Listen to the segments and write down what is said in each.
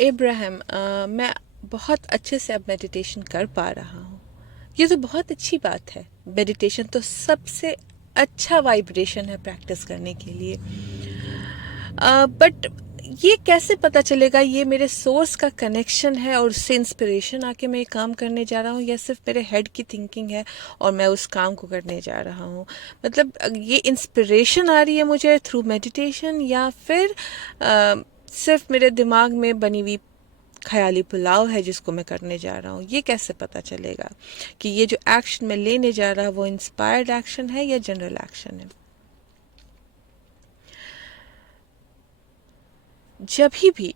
इब्राहिम, मैं बहुत अच्छे से अब मेडिटेशन कर पा रहा हूँ। ये तो बहुत अच्छी बात है। मेडिटेशन तो सबसे अच्छा वाइब्रेशन है प्रैक्टिस करने के लिए। बट ये कैसे पता चलेगा ये मेरे सोर्स का कनेक्शन है और उससे इंस्पिरेशन आके मैं ये काम करने जा रहा हूँ, या सिर्फ मेरे हेड की थिंकिंग है और मैं उस काम को करने जा रहा हूँ? मतलब ये इंस्पिरेशन आ रही है मुझे थ्रू मेडिटेशन, या फिर सिर्फ मेरे दिमाग में बनी हुई ख्याली पुलाव है जिसको मैं करने जा रहा हूँ? ये कैसे पता चलेगा कि ये जो एक्शन मैं लेने जा रहा हूँ वो इंस्पायर्ड एक्शन है या जनरल एक्शन है? जब भी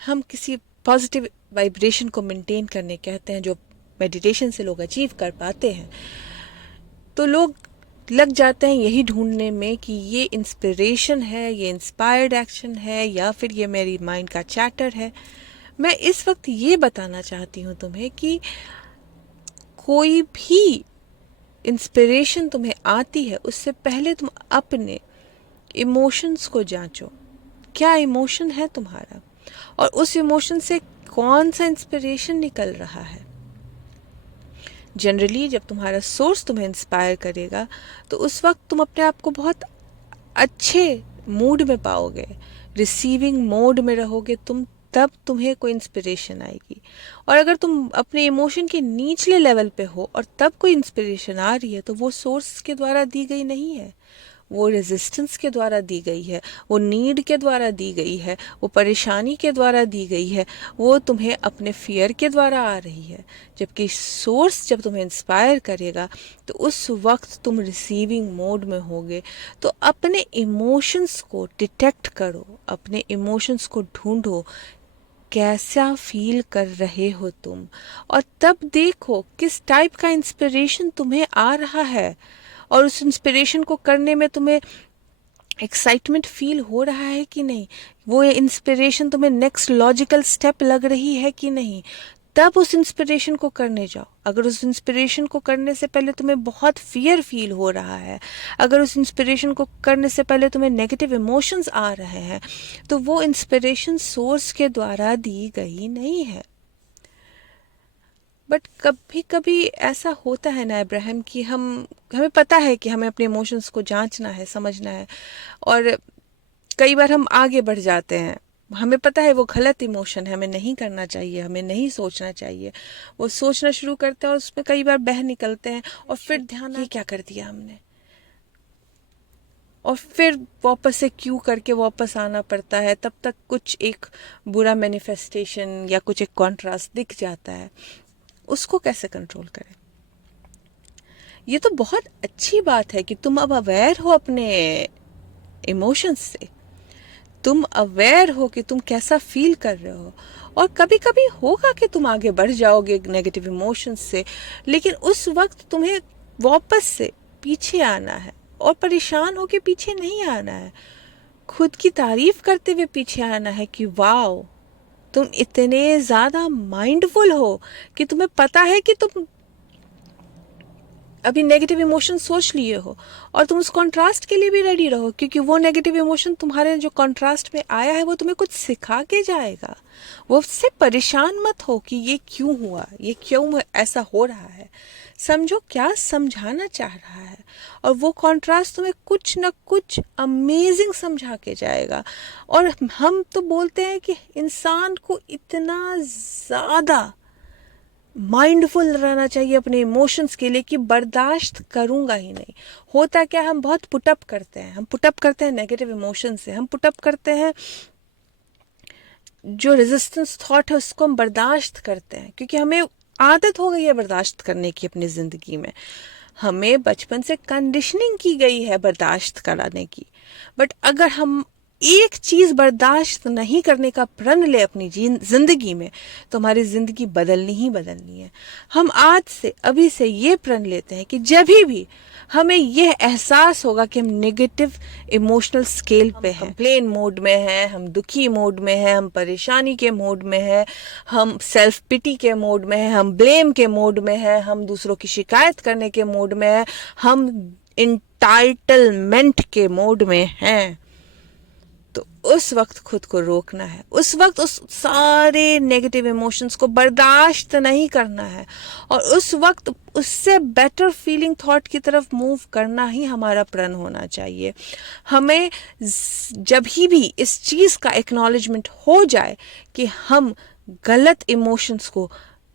हम किसी पॉजिटिव वाइब्रेशन को मेंटेन करने कहते हैं, जो मेडिटेशन से लोग अचीव कर पाते हैं, तो लोग लग जाते हैं यही ढूंढने में कि ये इंस्पिरेशन है, ये इंस्पायर्ड एक्शन है, या फिर ये मेरी माइंड का चैटर है। मैं इस वक्त ये बताना चाहती हूँ तुम्हें कि कोई भी इंस्पिरेशन तुम्हें आती है उससे पहले तुम अपने इमोशंस को जांचो। क्या इमोशन है तुम्हारा, और उस इमोशन से कौन सा इंस्पिरेशन निकल रहा है? जनरली जब तुम्हारा सोर्स तुम्हें इंस्पायर करेगा तो उस वक्त तुम अपने आप को बहुत अच्छे मूड में पाओगे, रिसीविंग मोड में रहोगे तुम, तब तुम्हें कोई इंस्पिरेशन आएगी। और अगर तुम अपने इमोशन के निचले लेवल पे हो और तब कोई इंस्पिरेशन आ रही है, तो वो सोर्स के द्वारा दी गई नहीं है, वो रेजिस्टेंस के द्वारा दी गई है, वो नीड के द्वारा दी गई है, वो परेशानी के द्वारा दी गई है, वो तुम्हें अपने फियर के द्वारा आ रही है। जबकि सोर्स जब तुम्हें इंस्पायर करेगा तो उस वक्त तुम रिसीविंग मोड में होगे। तो अपने इमोशंस को डिटेक्ट करो, अपने इमोशंस को ढूंढो, कैसा फील कर रहे हो तुम, और तब देखो किस टाइप का इंस्पिरेशन तुम्हें आ रहा है, और उस इंस्पिरेशन को करने में तुम्हें एक्साइटमेंट फील हो रहा है कि नहीं, वो इंस्पिरेशन तुम्हें नेक्स्ट लॉजिकल स्टेप लग रही है कि नहीं। तब उस इंस्पिरेशन को करने जाओ। अगर उस इंस्पिरेशन को करने से पहले तुम्हें बहुत फियर फील हो रहा है, अगर उस इंस्पिरेशन को करने से पहले तुम्हें नेगेटिव इमोशंस आ रहे हैं, तो वो इंस्पिरेशन सोर्स के द्वारा दी गई नहीं है। बट कभी कभी ऐसा होता है ना इब्राहिम कि हमें पता है कि हमें अपने इमोशंस को जांचना है, समझना है, और कई बार हम आगे बढ़ जाते हैं। हमें पता है वो गलत इमोशन है, हमें नहीं करना चाहिए, हमें नहीं सोचना चाहिए। वो सोचना शुरू करते हैं और उसमें कई बार बह निकलते हैं, और फिर ध्यान, ये क्या कर दिया हमने, और फिर वापस से क्यों करके वापस आना पड़ता है। तब तक कुछ एक बुरा मैनिफेस्टेशन या कुछ एक कॉन्ट्रास्ट दिख जाता है, उसको कैसे कंट्रोल करें? ये तो बहुत अच्छी बात है कि तुम अब अवेयर हो अपने इमोशंस से, तुम अवेयर हो कि तुम कैसा फील कर रहे हो। और कभी कभी होगा कि तुम आगे बढ़ जाओगे नेगेटिव इमोशंस से, लेकिन उस वक्त तुम्हें वापस से पीछे आना है, और परेशान होके पीछे नहीं आना है, खुद की तारीफ करते हुए पीछे आना है कि वाओ, तुम इतने ज़्यादा माइंडफुल हो कि तुम्हें पता है कि तुम अभी नेगेटिव इमोशन सोच लिए हो, और तुम उस कॉन्ट्रास्ट के लिए भी रेडी रहो, क्योंकि वो नेगेटिव इमोशन तुम्हारे जो कॉन्ट्रास्ट में आया है वो तुम्हें कुछ सिखा के जाएगा। वो उससे परेशान मत हो कि ये क्यों हुआ, ये क्यों ऐसा हो रहा है। समझो क्या समझाना चाह रहा है, और वो कॉन्ट्रास्ट तुम्हें कुछ न कुछ अमेजिंग समझा के जाएगा। और हम तो बोलते हैं कि इंसान को इतना ज़्यादा माइंडफुल रहना चाहिए अपने इमोशंस के लिए कि बर्दाश्त करूंगा ही नहीं। होता क्या, हम बहुत पुटअप करते हैं, हम पुटअप करते हैं नेगेटिव इमोशन से, हम पुटअप करते हैं जो रेजिस्टेंस थॉट है उसको हम बर्दाश्त करते हैं, क्योंकि हमें आदत हो गई है बर्दाश्त करने की अपनी ज़िंदगी में। हमें बचपन से कंडीशनिंग की गई है बर्दाश्त कराने की। बट अगर हम एक चीज़ बर्दाश्त नहीं करने का प्रण ले अपनी जिंदगी में, तो हमारी ज़िंदगी बदलनी ही बदलनी है। हम आज से, अभी से ये प्रण लेते हैं कि जब भी हमें यह एहसास होगा कि हम नेगेटिव इमोशनल स्केल पे हैं, कंप्लेन मोड में हैं, हम दुखी मोड में हैं, हम परेशानी के मोड में हैं, हम सेल्फ पिटी के मोड में हैं, हम ब्लेम के मोड में हैं, हम दूसरों की शिकायत करने के मोड में हैं, हम इंटाइटलमेंट के मोड में हैं, तो उस वक्त खुद को रोकना है, उस वक्त उस सारे नेगेटिव इमोशंस को बर्दाश्त नहीं करना है, और उस वक्त उससे बेटर फीलिंग थॉट की तरफ मूव करना ही हमारा प्रण होना चाहिए। हमें जब भी इस चीज़ का एक्नॉलेजमेंट हो जाए कि हम गलत इमोशंस को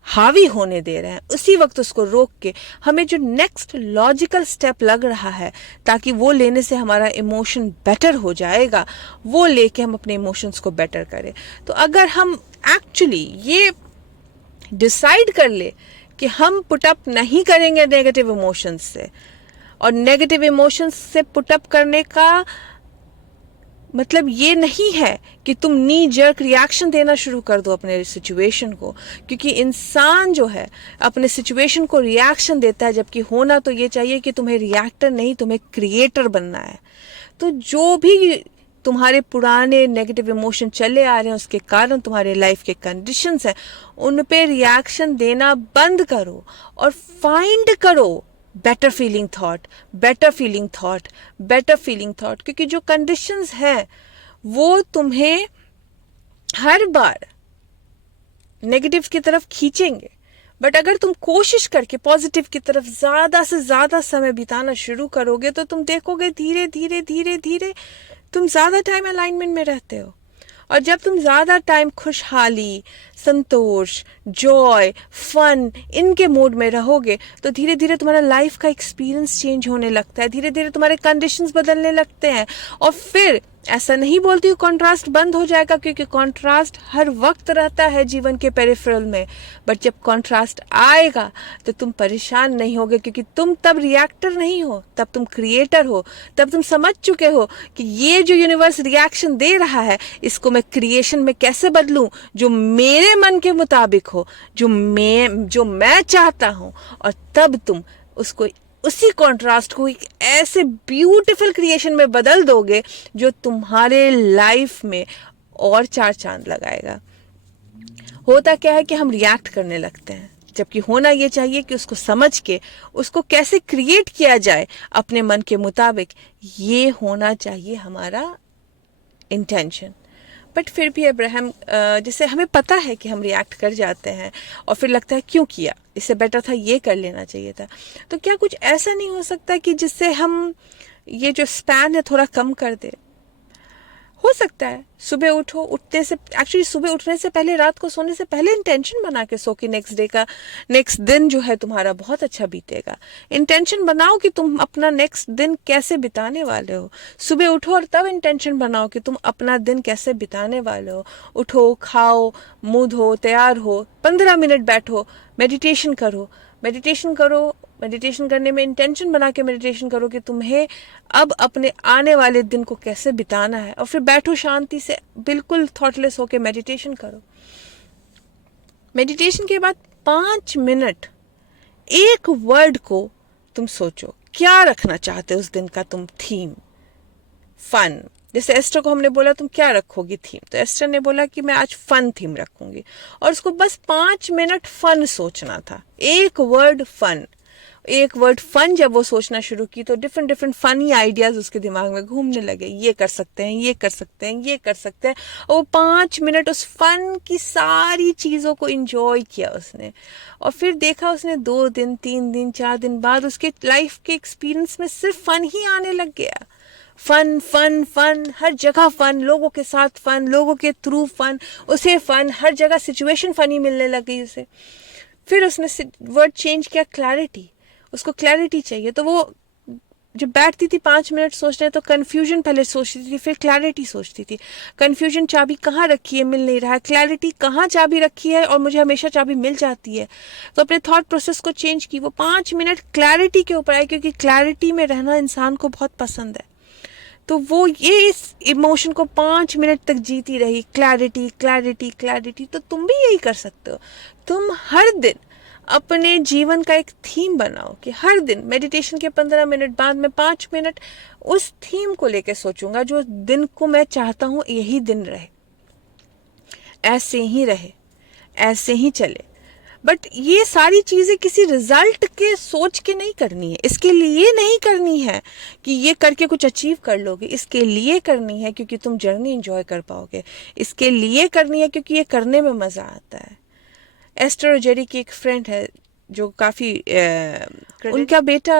हावी होने दे रहे हैं, उसी वक्त उसको रोक के हमें जो नेक्स्ट लॉजिकल स्टेप लग रहा है ताकि वो लेने से हमारा इमोशन बेटर हो जाएगा, वो लेके हम अपने इमोशंस को बेटर करें। तो अगर हम एक्चुअली ये डिसाइड कर ले कि हम पुटअप नहीं करेंगे नेगेटिव इमोशंस से, और नेगेटिव इमोशंस से पुटअप करने का मतलब ये नहीं है कि तुम नी जर्क रिएक्शन देना शुरू कर दो अपने सिचुएशन को, क्योंकि इंसान जो है अपने सिचुएशन को रिएक्शन देता है, जबकि होना तो ये चाहिए कि तुम्हें रिएक्टर नहीं, तुम्हें क्रिएटर बनना है। तो जो भी तुम्हारे पुराने नेगेटिव इमोशन चले आ रहे हैं, उसके कारण तुम्हारे लाइफ के कंडीशंस हैं, उन पे रिएक्शन देना बंद करो और फाइंड करो better feeling thought, better feeling thought, better feeling thought. क्योंकि जो कंडीशंस हैं वो तुम्हें हर बार नेगेटिव की तरफ खींचेंगे, बट अगर तुम कोशिश करके पॉजिटिव की तरफ ज़्यादा से ज़्यादा समय बिताना शुरू करोगे तो तुम देखोगे धीरे धीरे धीरे धीरे तुम ज़्यादा टाइम अलाइनमेंट में रहते हो। और जब तुम ज़्यादा टाइम खुशहाली, संतोष, जॉय, फन इनके मूड में रहोगे तो धीरे धीरे तुम्हारा लाइफ का एक्सपीरियंस चेंज होने लगता है, धीरे धीरे तुम्हारे कंडीशंस बदलने लगते हैं। और फिर ऐसा नहीं बोलती हूँ कॉन्ट्रास्ट बंद हो जाएगा, क्योंकि कॉन्ट्रास्ट हर वक्त रहता है जीवन के पेरिफेरल में, बट जब कॉन्ट्रास्ट आएगा तो तुम परेशान नहीं होगे, क्योंकि तुम तब रिएक्टर नहीं हो, तब तुम क्रिएटर हो। तब तुम समझ चुके हो कि ये जो यूनिवर्स रिएक्शन दे रहा है इसको मैं क्रिएशन में कैसे बदलूं जो मेरे मन के मुताबिक हो, जो मैं चाहता हूं। और तब तुम उसको, उसी कॉन्ट्रास्ट को एक ऐसे ब्यूटीफुल क्रिएशन में बदल दोगे जो तुम्हारे लाइफ में और चार चांद लगाएगा। होता क्या है कि हम रिएक्ट करने लगते हैं, जबकि होना ये चाहिए कि उसको समझ के उसको कैसे क्रिएट किया जाए अपने मन के मुताबिक, ये होना चाहिए हमारा इंटेंशन। बट फिर भी अब्राहम, जैसे हमें पता है कि हम रिएक्ट कर जाते हैं और फिर लगता है क्यों किया, इससे बेटर था ये कर लेना चाहिए था। तो क्या कुछ ऐसा नहीं हो सकता कि जिससे हम ये जो स्पैन है थोड़ा कम कर दे? हो सकता है सुबह उठो, उठने से एक्चुअली सुबह उठने से पहले, रात को सोने से पहले इंटेंशन बना के सो कि नेक्स्ट दिन जो है तुम्हारा बहुत अच्छा बीतेगा। इंटेंशन बनाओ कि तुम अपना नेक्स्ट दिन कैसे बिताने वाले हो। सुबह उठो और तब इंटेंशन बनाओ कि तुम अपना दिन कैसे बिताने वाले हो। उठो, खाओ, मुंह धो, तैयार हो, 15 मिनट बैठो, मेडिटेशन करो। मेडिटेशन करने में इंटेंशन बना के मेडिटेशन करो कि तुम्हें अब अपने आने वाले दिन को कैसे बिताना है, और फिर बैठो शांति से, बिल्कुल थॉटलेस होके मेडिटेशन करो। मेडिटेशन के बाद 5 मिनट एक वर्ड को तुम सोचो, क्या रखना चाहते हो उस दिन का तुम थीम। फन, जैसे एस्टर को हमने बोला तुम क्या रखोगी थीम, तो एस्टर ने बोला कि मैं आज फन थीम रखूंगी, और उसको बस 5 मिनट फन सोचना था। एक वर्ड फन जब वो सोचना शुरू की तो डिफरेंट फनी आइडियाज उसके दिमाग में घूमने लगे, ये कर सकते हैं, ये कर सकते हैं, ये कर सकते हैं। और वो 5 मिनट उस फन की सारी चीज़ों को एंजॉय किया उसने, और फिर देखा उसने 2 दिन, 3 दिन, 4 दिन बाद उसके लाइफ के एक्सपीरियंस में सिर्फ फन ही आने लग गया। फन फन फन, हर जगह फन, लोगों के साथ फन, लोगों के थ्रू फन, उसे फन, हर जगह सिचुएशन फनी मिलने लग गई उसे। फिर उसने वर्ड चेंज किया, क्लैरिटी। उसको क्लैरिटी चाहिए, तो वो जब बैठती थी 5 मिनट सोचने, तो कन्फ्यूजन पहले सोचती थी, फिर क्लैरिटी सोचती थी। कन्फ्यूजन चाबी कहाँ रखी है, मिल नहीं रहा है। क्लैरिटी कहाँ चाबी रखी है और मुझे हमेशा चाबी मिल जाती है। तो अपने थॉट प्रोसेस को चेंज की, वो 5 मिनट क्लैरिटी के ऊपर आई, क्योंकि क्लैरिटी में रहना इंसान को बहुत पसंद है। तो वो ये इस इमोशन को 5 मिनट तक जीती रही, क्लैरिटी क्लैरिटी क्लैरिटी। तो तुम भी यही कर सकते हो। तुम हर दिन अपने जीवन का एक थीम बनाओ कि हर दिन मेडिटेशन के 15 मिनट बाद में 5 मिनट उस थीम को लेके सोचूंगा जो दिन को मैं चाहता हूँ यही दिन रहे, ऐसे ही रहे, ऐसे ही चले। बट ये सारी चीज़ें किसी रिजल्ट के सोच के नहीं करनी है, इसके लिए नहीं करनी है कि ये करके कुछ अचीव कर लोगे, इसके लिए करनी है क्योंकि तुम जर्नी एंजॉय कर पाओगे, इसके लिए करनी है क्योंकि ये करने में मज़ा आता है। एस्टर और जेरी की एक फ्रेंड है जो काफ़ी उनका बेटा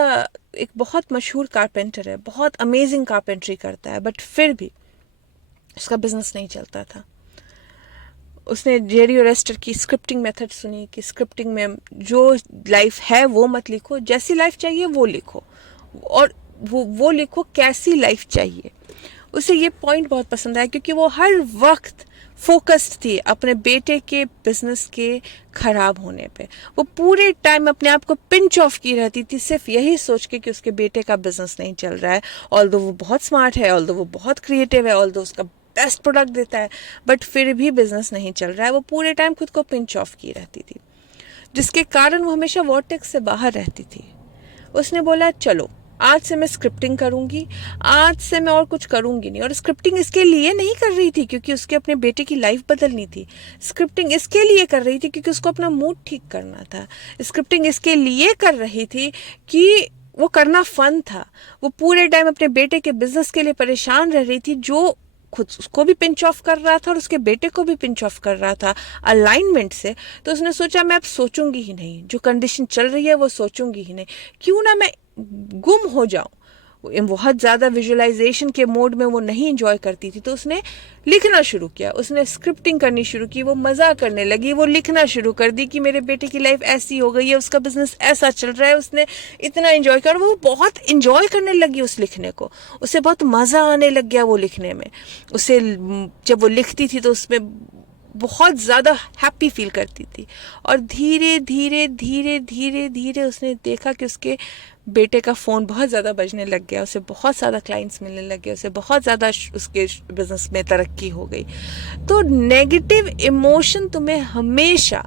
एक बहुत मशहूर कारपेंटर है, बहुत अमेजिंग कारपेंट्री करता है, बट फिर भी उसका बिजनेस नहीं चलता था। उसने जेरी और एस्टर की स्क्रिप्टिंग मेथड सुनी कि स्क्रिप्टिंग में जो लाइफ है वो मत लिखो, जैसी लाइफ चाहिए वो लिखो, और वो लिखो कैसी लाइफ चाहिए। उसे ये पॉइंट बहुत पसंद आया क्योंकि वो हर वक्त फोकस्ड थी अपने बेटे के बिजनेस के खराब होने पे। वो पूरे टाइम अपने आप को पिंच ऑफ की रहती थी, सिर्फ यही सोच के कि उसके बेटे का बिजनेस नहीं चल रहा है। ऑल्दो वो बहुत स्मार्ट है, ऑल्दो वो बहुत क्रिएटिव है, ऑल्दो उसका बेस्ट प्रोडक्ट देता है, बट फिर भी बिजनेस नहीं चल रहा है। वो पूरे टाइम खुद को पिंच ऑफ की रहती थी, जिसके कारण वो हमेशा वॉर्टेक्स से बाहर रहती थी। उसने बोला चलो आज से मैं स्क्रिप्टिंग करूंगी, आज से मैं और कुछ करूंगी नहीं। और स्क्रिप्टिंग इसके लिए नहीं कर रही थी क्योंकि उसके अपने बेटे की लाइफ बदलनी थी, स्क्रिप्टिंग इसके लिए कर रही थी क्योंकि उसको अपना मूड ठीक करना था, स्क्रिप्टिंग इसके लिए कर रही थी कि वो करना फन था। वो पूरे टाइम अपने बेटे के बिजनेस के लिए परेशान रह रही थी, जो खुद उसको भी पिंच ऑफ कर रहा था और उसके बेटे को भी पिंच ऑफ कर रहा था अलाइनमेंट से। तो उसने सोचा मैं अब सोचूंगी ही नहीं, जो कंडीशन चल रही है वो सोचूंगी ही नहीं, क्यों ना मैं गुम हो जाऊं। बहुत ज़्यादा विजुअलाइजेशन के मोड में वो नहीं इंजॉय करती थी, तो उसने लिखना शुरू किया, उसने स्क्रिप्टिंग करनी शुरू की। वो मज़ा करने लगी, वो लिखना शुरू कर दी कि मेरे बेटे की लाइफ ऐसी हो गई है, उसका बिजनेस ऐसा चल रहा है, उसने इतना इंजॉय कर। वो बहुत इंजॉय करने लगी उस लिखने को, उसे बहुत मज़ा आने लग गया वो लिखने में। उसे जब वो लिखती थी तो उसमें बहुत ज़्यादा हैप्पी फील करती थी। और धीरे धीरे धीरे धीरे धीरे उसने देखा कि उसके बेटे का फ़ोन बहुत ज़्यादा बजने लग गया, उसे बहुत ज़्यादा क्लाइंट्स मिलने लग गए, उसे बहुत ज़्यादा उसके बिजनेस में तरक्की हो गई। तो नेगेटिव इमोशन तुम्हें हमेशा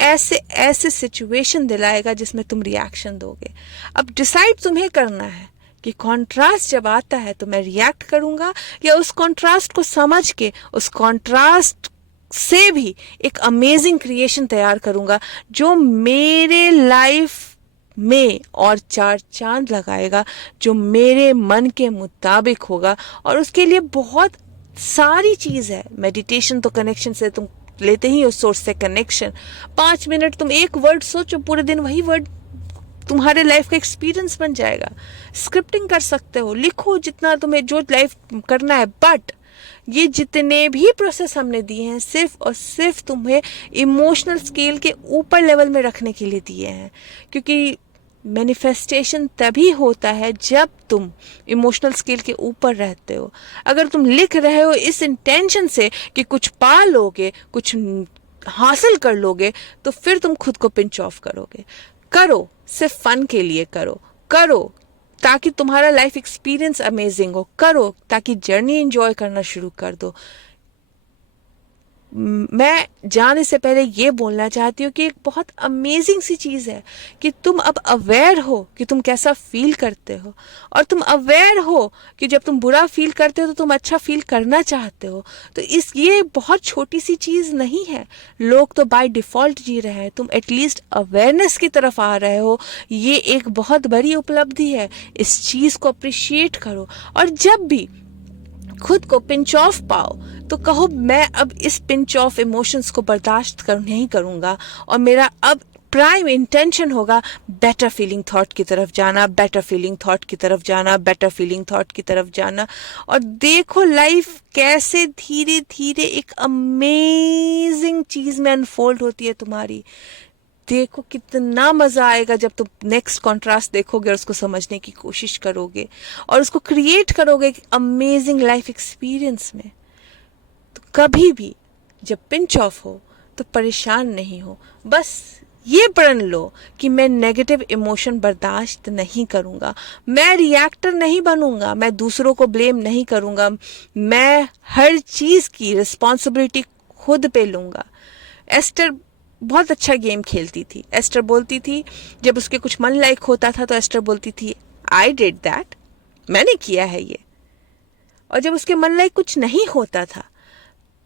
ऐसे ऐसे सिचुएशन दिलाएगा जिसमें तुम रिएक्शन दोगे। अब डिसाइड तुम्हें करना है कि कॉन्ट्रास्ट जब आता है तो मैं रिएक्ट करूंगा, या उस कॉन्ट्रास्ट को समझ के उस कॉन्ट्रास्ट से भी एक अमेजिंग क्रिएशन तैयार करूंगा जो मेरे लाइफ में और चार चांद लगाएगा, जो मेरे मन के मुताबिक होगा। और उसके लिए बहुत सारी चीज़ है। मेडिटेशन तो कनेक्शन से तुम लेते ही हो, सोर्स से कनेक्शन। 5 मिनट तुम एक वर्ड सोचो, पूरे दिन वही वर्ड तुम्हारे लाइफ का एक्सपीरियंस बन जाएगा। स्क्रिप्टिंग कर सकते हो, लिखो जितना तुम्हें जो लाइफ करना है, बट ये जितने भी प्रोसेस हमने दिए हैं सिर्फ और सिर्फ तुम्हें इमोशनल स्केल के ऊपर लेवल में रखने के लिए दिए हैं। क्योंकि मैनिफेस्टेशन तभी होता है जब तुम इमोशनल स्केल के ऊपर रहते हो। अगर तुम लिख रहे हो इस इंटेंशन से कि कुछ पा लोगे, कुछ हासिल कर लोगे, तो फिर तुम खुद को पिंच ऑफ करोगे। करो सिर्फ फन के लिए, करो ताकि तुम्हारा लाइफ एक्सपीरियंस अमेजिंग हो, करो ताकि जर्नी एंजॉय करना शुरू कर दो। मैं जाने से पहले ये बोलना चाहती हूँ कि एक बहुत अमेजिंग सी चीज़ है कि तुम अब अवेयर हो कि तुम कैसा फील करते हो, और तुम अवेयर हो कि जब तुम बुरा फील करते हो तो तुम अच्छा फील करना चाहते हो। तो ये बहुत छोटी सी चीज़ नहीं है। लोग तो बाय डिफ़ॉल्ट जी रहे हैं, तुम एटलीस्ट अवेयरनेस की तरफ आ रहे हो, ये एक बहुत बड़ी उपलब्धि है। इस चीज़ को अप्रिशिएट करो, और जब भी खुद को पिंच ऑफ पाओ तो कहो मैं अब इस पिंच ऑफ इमोशंस को बर्दाश्त नहीं करूँगा, और मेरा अब प्राइम इंटेंशन होगा बेटर फीलिंग थॉट की तरफ जाना, बेटर फीलिंग थॉट की तरफ जाना, बेटर फीलिंग थॉट की तरफ जाना। और देखो लाइफ कैसे धीरे धीरे एक अमेजिंग चीज़ में अनफोल्ड होती है तुम्हारी। देखो कितना मज़ा आएगा जब तुम नेक्स्ट कॉन्ट्रास्ट देखोगे और उसको समझने की कोशिश करोगे और उसको क्रिएट करोगे एक अमेजिंग लाइफ एक्सपीरियंस में। तो कभी भी जब पिंच ऑफ हो तो परेशान नहीं हो, बस ये प्रण लो कि मैं नेगेटिव इमोशन बर्दाश्त नहीं करूँगा, मैं रिएक्टर नहीं बनूंगा, मैं दूसरों को ब्लेम नहीं करूँगा, मैं हर चीज़ की रिस्पॉन्सिबिलिटी खुद पे लूँगा। एस्टर बहुत अच्छा गेम खेलती थी। एस्टर बोलती थी जब उसके कुछ मन लाइक होता था तो एस्टर बोलती थी आई डिड दैट, मैंने किया है ये। और जब उसके मन लाइक कुछ नहीं होता था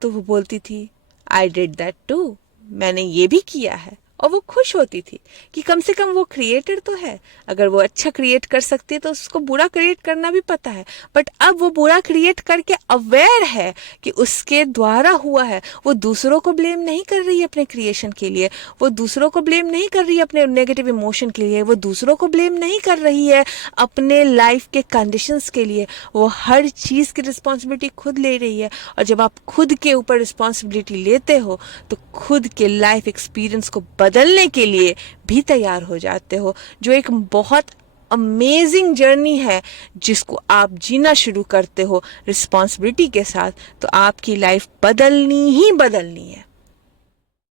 तो वो बोलती थी आई डिड दैट टू, मैंने ये भी किया है। और वो खुश होती थी कि कम से कम वो क्रिएटर तो है। अगर वो अच्छा क्रिएट कर सकती है तो उसको बुरा क्रिएट करना भी पता है, बट अब वो बुरा क्रिएट करके अवेयर है कि उसके द्वारा हुआ है। वो दूसरों को ब्लेम नहीं कर रही है अपने क्रिएशन के लिए, वो दूसरों को ब्लेम नहीं कर रही है अपने नेगेटिव इमोशन के लिए, वो दूसरों को ब्लेम नहीं कर रही है अपने लाइफ के कंडीशंस के लिए। वो हर चीज़ की रिस्पॉन्सिबिलिटी खुद ले रही है। और जब आप खुद के ऊपर रिस्पॉन्सिबिलिटी लेते हो तो खुद के लाइफ एक्सपीरियंस को बदलने के लिए भी तैयार हो जाते हो, जो एक बहुत अमेजिंग जर्नी है जिसको आप जीना शुरू करते हो रिस्पॉन्सिबिलिटी के साथ। तो आपकी लाइफ बदलनी ही बदलनी है।